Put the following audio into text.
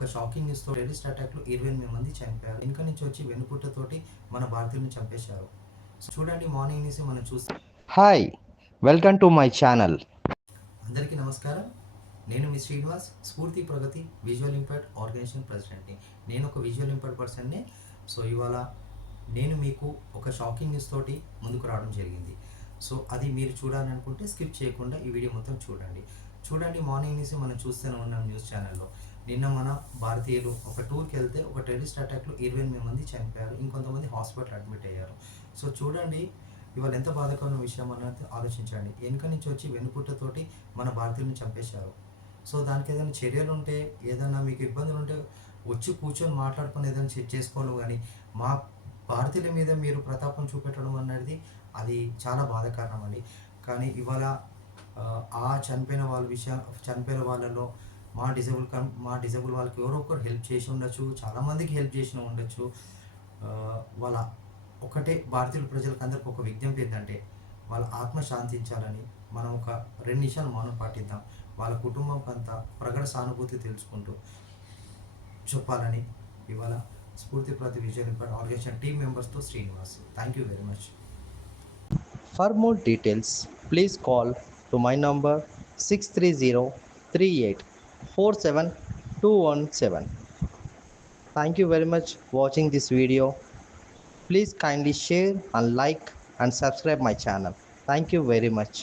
ఒక shocking న్యూస్తో terrorist అటాక్లో 28 మంది చనిపోయారు. వెనుక నుంచి వచ్చి వెన్నుపోటుతోటి మన భారతీయులను చంపేశారు. సో చూడండి, మార్నింగ్ నుంచి మనం చూస్తే hi, welcome to my channel. అందరికీ నమస్కారం. నేను మీ శ్రీనివాస్, స్ఫూర్తి ప్రగతి విజువల్ ఇంపైర్డ్ ఆర్గనైజేషన్ ప్రెసిడెంట్ని. నేను ఒక విజువల్ ఇంపైర్డ్ పర్సన్ని. సో ఇవాళ నేను మీకు ఒక షాకింగ్ న్యూస్ తోటి ముందుకు రావడం జరిగింది. సో అది మీరు చూడాలనుకుంటే స్కిప్ చేయకుండా ఈ వీడియో మొత్తం చూడండి. మార్నింగ్ నుంచి మనం చూస్తూనే ఉన్నాం న్యూస్ ఛానల్లో. నిన్న మన భారతీయులు ఒక టూర్కి వెళ్తే ఒక టెర్రరిస్ట్ అటాక్లో 28 మంది చనిపోయారు, ఇంకొంతమంది హాస్పిటల్ అడ్మిట్ అయ్యారు. సో చూడండి, ఇవాళ ఎంత బాధాకరమైన విషయం అన్నది ఆలోచించండి. వెనుక నుంచి వచ్చి వెన్నుపుట్టతోటి మన భారతీయులను చంపేశారు. సో దానికి ఏదైనా చర్యలు ఉంటే, ఏదైనా మీకు ఇబ్బందులు ఉంటే వచ్చి కూర్చొని మాట్లాడుకొని ఏదైనా చేసుకోవాలి. కానీ మా భారతీయుల మీద మీరు ప్రతాపం చూపెట్టడం అన్నది అది చాలా బాధాకరం అండి. కానీ ఇవాళ చనిపోయిన వాళ్ళలో మా డిజేబుల్ వాళ్ళకి ఎవరో ఒకరు హెల్ప్ చేసి ఉండొచ్చు, చాలామందికి హెల్ప్ చేసి ఉండొచ్చు. వాళ్ళ ఒకటే భారతీయుల ప్రజలకు అందరికి ఒక విజ్ఞప్తి ఏంటంటే, వాళ్ళ ఆత్మ శాంతించాలని మనం ఒక 2 నిమిషాలు మౌనం పాటిద్దాం. వాళ్ళ కుటుంబంకంతా ప్రగాఢ సానుభూతి తెలుసుకుంటూ చెప్పాలని ఇవాళ స్ఫూర్తి ప్రతి విజయ్ ఆర్గనైజేషన్ టీమ్ మెంబర్స్తో Srinivas. Thank you very much. For more details please call to my number 6303847 Thank you very much watching this video. Please kindly share and like and subscribe my channel. Thank you very much.